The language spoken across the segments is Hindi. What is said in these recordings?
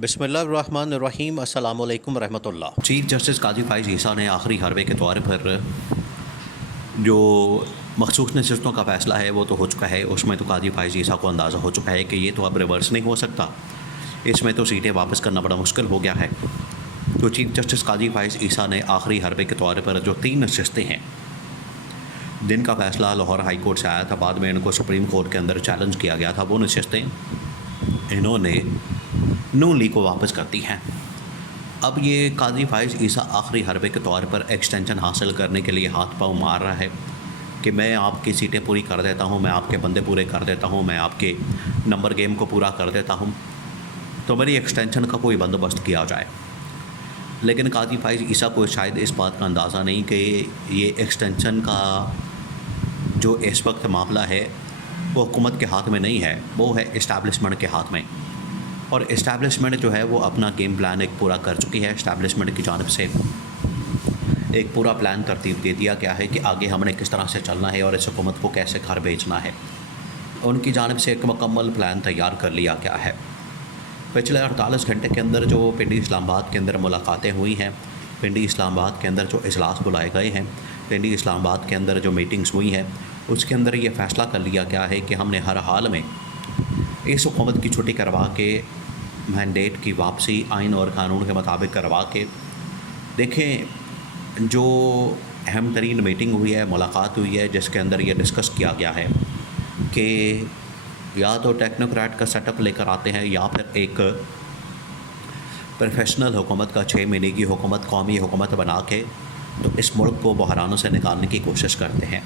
बिस्मिल्लाहिर्रहमानिर्रहीम अस्सलामु अलैकुम रहमतुल्लाह। चीफ जस्टिस काजी फ़ाइज़ ईसा ने आखिरी हरबे के तौर पर जो मखसूस नशिस्तों का फ़ैसला है वो तो हो चुका है। उसमें तो काजी फ़ाइज़ ईसा को अंदाज़ा हो चुका है कि ये तो अब रिवर्स नहीं हो सकता, इसमें तो सीटें वापस करना बड़ा मुश्किल हो गया है। तो चीफ जस्टिस काजी फ़ाइज़ ईसा ने आखिरी हरबे के तौर पर जो 3 नशिस्तें हैं जिनका फ़ैसला लाहौर हाई कोर्ट से आया था, बाद में इनको सुप्रीम कोर्ट के अंदर चैलेंज किया गया था, वो नशिस्तें इन्होंने नून लीग को वापस कर दी हैं। अब ये काजी फ़ाइज़ ईसा आखिरी हरबे के तौर पर एक्सटेंशन हासिल करने के लिए हाथ पाँव मार रहा है कि मैं आपकी सीटें पूरी कर देता हूँ, मैं आपके बंदे पूरे कर देता हूँ, मैं आपके नंबर गेम को पूरा कर देता हूँ, तो मेरी एक्सटेंशन का कोई बंदोबस्त किया जाए। लेकिन काजी फ़ाइज़ ईसा को शायद इस बात का अंदाज़ा नहीं कि ये एक्सटेंशन का जो इस वक्त मामला है वो हुकूमत के हाथ में नहीं है, वो है इस्टेब्लिशमेंट के हाथ में। और इस्टेब्लिशमेंट जो है वो अपना गेम प्लान एक पूरा कर चुकी है। इस्टेब्लिशमेंट की जानिब से एक पूरा प्लान तरतीब दे दिया गया है कि आगे हमने किस तरह से चलना है और इस हुकूमत को कैसे घर भेजना है। उनकी जानिब से एक मुकम्मल प्लान तैयार कर लिया गया है। पिछले 48 घंटे के अंदर जो पिंडी इस्लामाबाद के अंदर मुलाकातें हुई हैं, पिंडी इस्लामाबाद के अंदर जो इजलास बुलाए गए हैं, पिंडी इस्लामाबाद के अंदर जो मीटिंग्स हुई हैं, उसके अंदर ये फ़ैसला कर लिया गया है कि हमने हर हाल में इस हुकूमत की छुट्टी करवा के मैंडेट की वापसी आइन और कानून के मुताबिक करवा के देखें। जो अहम तरीन मीटिंग हुई है, मुलाकात हुई है, जिसके अंदर ये डिस्कस किया गया है कि या तो टेक्नोक्रेट का सेटअप लेकर आते हैं या फिर एक प्रोफेशनल हुकूमत का 6 महीने की हुकूमत, कौमी हुकूमत बना के तो इस मुल्क को बहरानों से निकालने की कोशिश करते हैं।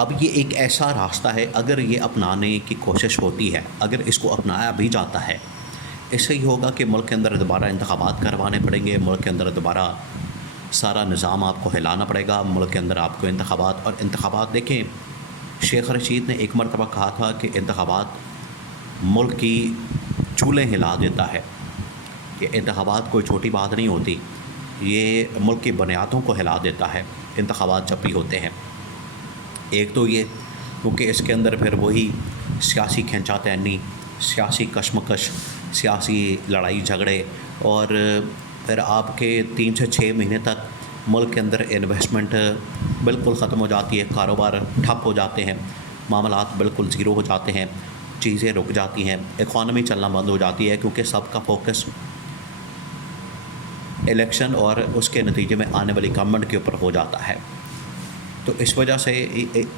अब ये एक ऐसा रास्ता है, अगर ये अपनाने की कोशिश होती है, अगर इसको अपनाया भी जाता है, इससे ही होगा कि मुल्क के अंदर दोबारा इंतखाबात करवाने पड़ेंगे, मुल्क के अंदर दोबारा सारा निज़ाम आपको हिलाना पड़ेगा, मुल्क के अंदर आपको इंतखाबात देखें। शेख रशीद ने एक मरतबा कहा था कि इंतखाबात मुल्क की चूल्हे हिला देता है। ये इंतखाबात कोई छोटी बात नहीं होती, ये मुल्क की बुनियादों को हिला देता है इंतखाबात जब भी होते हैं। एक तो ये क्योंकि इसके अंदर फिर वही सियासी खींचातानी, सियासी कशमकश, सियासी लड़ाई झगड़े और फिर आपके 3 से 6 महीने तक मुल्क के अंदर इन्वेस्टमेंट बिल्कुल ख़त्म हो जाती है, कारोबार ठप हो जाते हैं, मामलात बिल्कुल ज़ीरो हो जाते हैं, चीज़ें रुक जाती हैं, इकॉनमी चलना बंद हो जाती है, क्योंकि सबका फोकस इलेक्शन और उसके नतीजे में आने वाली गवर्नमेंट के ऊपर हो जाता है। तो इस वजह से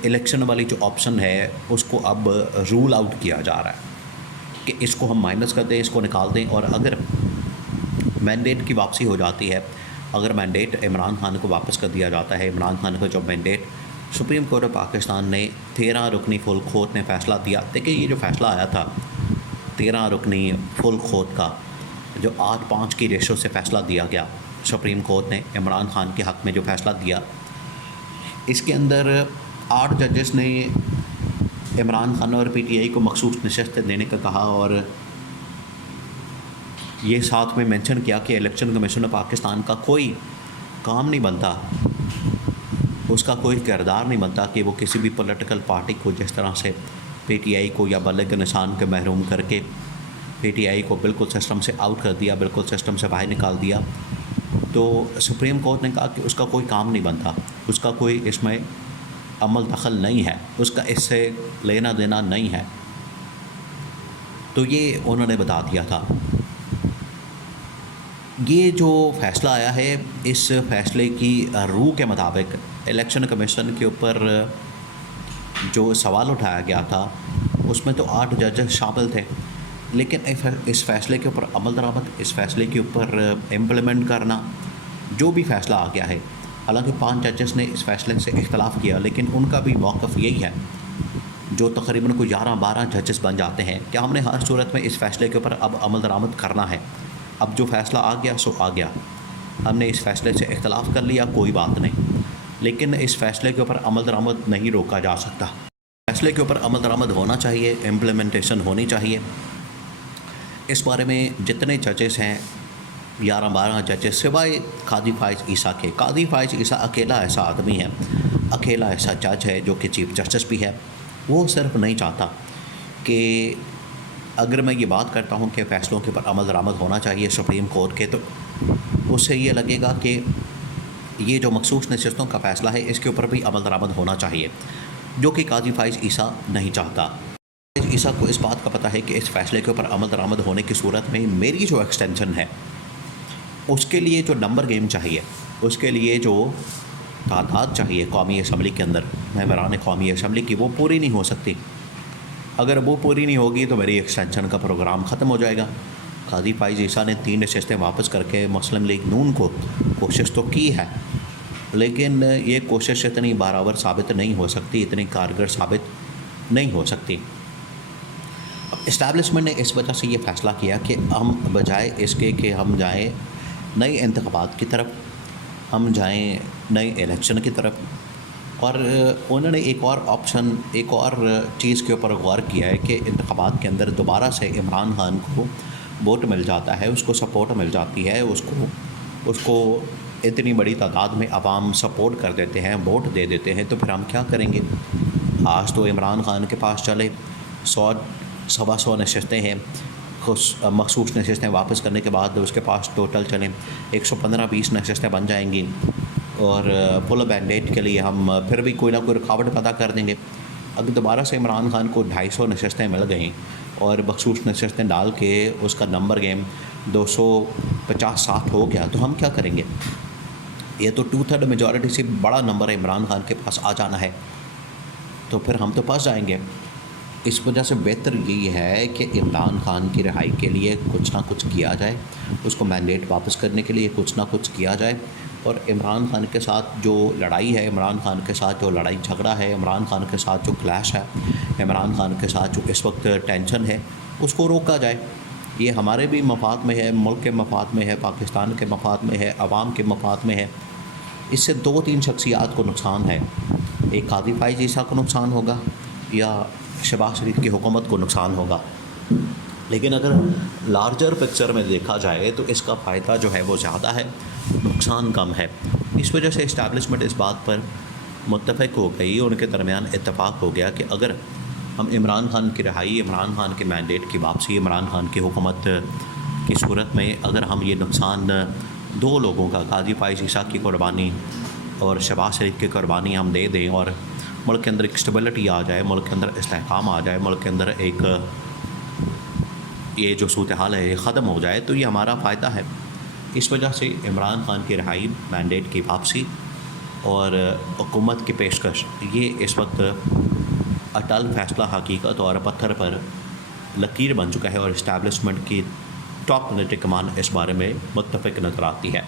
इलेक्शन वाली जो ऑप्शन है उसको अब रूल आउट किया जा रहा है कि इसको हम माइनस कर दें, इसको निकाल दें। और अगर मैंडेट की वापसी हो जाती है, अगर मैंडेट इमरान खान को वापस कर दिया जाता है, इमरान खान का जो mandate supreme court of Pakistan ने 13 रुकनी फुल खोत ने फ़ैसला दिया। देखिए, ये जो फ़ैसला आया था 13 रुकनी फुल खोत का, जो 8-5 की रेशो से फ़ैसला दिया गया सुप्रीम कोर्ट ने इमरान खान के हक़ में जो फ़ैसला दिया, इसके अंदर 8 जजेस ने इमरान खान और PTI को मखसूस नशिस्त देने का कहा और ये साथ में मेंशन किया कि इलेक्शन कमीशन ऑफ पाकिस्तान का कोई काम नहीं बनता, उसका कोई किरदार नहीं बनता कि वो किसी भी पॉलिटिकल पार्टी को जिस तरह से PTI को या बल्ले के निशान के महरूम करके PTI को बिल्कुल सिस्टम से आउट कर दिया, बिल्कुल सिस्टम से बाहर निकाल दिया। तो सुप्रीम कोर्ट ने कहा कि उसका कोई काम नहीं बनता, उसका कोई इसमें अमल दखल नहीं है, उसका इससे लेना देना नहीं है। तो ये उन्होंने बता दिया था। ये जो फ़ैसला आया है, इस फ़ैसले की रूह के मुताबिक इलेक्शन कमीशन के ऊपर जो सवाल उठाया गया था उसमें तो 8 जजेस शामिल थे, लेकिन इस फ़ैसले के ऊपर अमल दरामद, इस फ़ैसले के ऊपर इम्प्लीमेंट करना, जो भी फ़ैसला आ गया है, हालांकि 5 जजेस ने इस फ़ैसले से इख्तलाफ किया, लेकिन उनका भी मौक़िफ़ यही है, जो तकरीबन कोई 11-12 जजेस बन जाते हैं, कि हमने हर सूरत में इस फ़ैसले के ऊपर अब अमल दरामद करना है। अब जो फ़ैसला आ गया सो आ गया, हमने इस फ़ैसले से इख्तलाफ कर लिया, कोई बात नहीं, लेकिन इस फ़ैसले के ऊपर अमल दरामद नहीं रोका जा सकता। फ़ैसले के ऊपर अमल दरामद होना चाहिए, इम्प्लीमेंटेशन होनी चाहिए। इस बारे में जितने जजेस हैं, 11-12 जजेस, सिवाय काजी फ़ाइज़ ईसा के, काजी फ़ाइज़ ईसा अकेला ऐसा आदमी है, अकेला ऐसा जज है जो कि चीफ जस्टिस भी है। वो सिर्फ नहीं चाहता कि अगर मैं ये बात करता हूँ कि फ़ैसलों के ऊपर अमल दरामद होना चाहिए सुप्रीम कोर्ट के, तो उससे ये लगेगा कि ये जो मखसूस नशस्तों का फ़ैसला है इसके ऊपर भी अमल दरामद होना चाहिए, जो कि काजी फ़ाइज़ ईसा नहीं चाहता। फ़ाइज़ ईसा को इस बात का पता है कि इस फ़ैसले के ऊपर अमल दरामद होने की सूरत में मेरी जो एक्सटेंशन है उसके लिए जो नंबर गेम चाहिए, उसके लिए जो तादाद चाहिए कौमी असम्बली के अंदर, मेंबरान कौमी असम्बली की, वो पूरी नहीं हो सकती। अगर वो पूरी नहीं होगी तो मेरी एक्सटेंशन का प्रोग्राम ख़त्म हो जाएगा। काजी फ़ाइज़ ईसा ने 3 नशस्तें वापस करके मुस्लिम लीग नून को कोशिश तो की है, लेकिन ये कोशिश इतनी बारावर साबित नहीं हो सकती, इतनी कारगर साबित नहीं हो सकती। अब इस्टेब्लिशमेंट ने इस वजह से ये फ़ैसला किया कि हम बजाय इसके कि हम जाएँ नए इंतख़ाबात की तरफ, हम जाएँ नए इलेक्शन की तरफ, और उन्होंने एक और ऑप्शन, एक और चीज़ के ऊपर गौर किया है कि इंतख़ाबात के अंदर दोबारा से इमरान खान को वोट मिल जाता है, उसको सपोर्ट मिल जाती है, उसको इतनी बड़ी तादाद में अवाम सपोर्ट कर देते हैं, वोट दे देते हैं, तो फिर हम क्या करेंगे। आज तो इमरान खान के पास चले 100-125 नशस्तें हैं, मखसूस नशस्तें वापस करने के बाद उसके पास टोटल चलें 115-20 नशस्तें बन जाएंगी, और फुल मैंडेट के लिए हम फिर भी कोई ना कोई रुकावट पैदा कर देंगे। अगर दोबारा से इमरान खान को 250 नशस्तें मिल गई और मखसूस नशस्तें डाल के उसका नंबर गेम 250-60 हो गया, तो हम क्या करेंगे। ये तो 2/3 मेजॉरिटी से बड़ा नंबर है इमरान खान के पास आ जाना है, तो फिर हम तो फंस जाएंगे। इस वजह से बेहतर यही है कि इमरान खान की रिहाई के लिए कुछ ना कुछ किया जाए, उसको मैंडेट वापस करने के लिए कुछ ना कुछ किया जाए, और इमरान खान के साथ जो लड़ाई है, इमरान खान के साथ जो लड़ाई झगड़ा है, इमरान खान के साथ जो क्लैश है, इमरान खान के साथ जो इस वक्त टेंशन है, उसको रोका जाए। ये हमारे भी मफाद में है, मुल्क के मफाद में है, पाकिस्तान के मफाद में है, अवाम के मफाद में है। इससे 2-3 शख्सियात को नुकसान है। एक काजी फ़ाइज़ ईसा को नुकसान होगा या शहबाज शरीफ की हुकूमत को नुकसान होगा, लेकिन अगर लार्जर पिक्चर में देखा जाए तो इसका फ़ायदा जो है वो ज़्यादा है, नुकसान कम है। इस वजह से इस्टेब्लिशमेंट इस बात पर मुत्तफ़िक हो गई, उनके दरमियान इत्तफ़ाक़ हो गया कि अगर हम इमरान खान की रिहाई, इमरान खान के मैंडेट की वापसी, इमरान खान की हुकूमत की सूरत में अगर हम ये नुकसान 2 लोगों का, काजी फ़ाइज़ ईसा की कुर्बानी और शहबाज शरीफ की कुर्बानी हम दे दें, और मुल्क के अंदर एक स्टेबिलिटी आ जाए, मुल्क के अंदर इस्तेहकाम आ जाए, मुल्क के अंदर एक ये जो सूरत हाल है ये ख़त्म हो जाए, तो ये हमारा फ़ायदा है। इस वजह से इमरान खान की रिहाई, मैंडेट की वापसी और हुकूमत की पेशकश, ये इस वक्त अटल फ़ैसला हकीकत और पत्थर पर लकीर बन चुका है, और इस्टेब्लिशमेंट की टॉप मिलिट्री कमान इस बारे में मुत्तफ़िक नज़र आती है।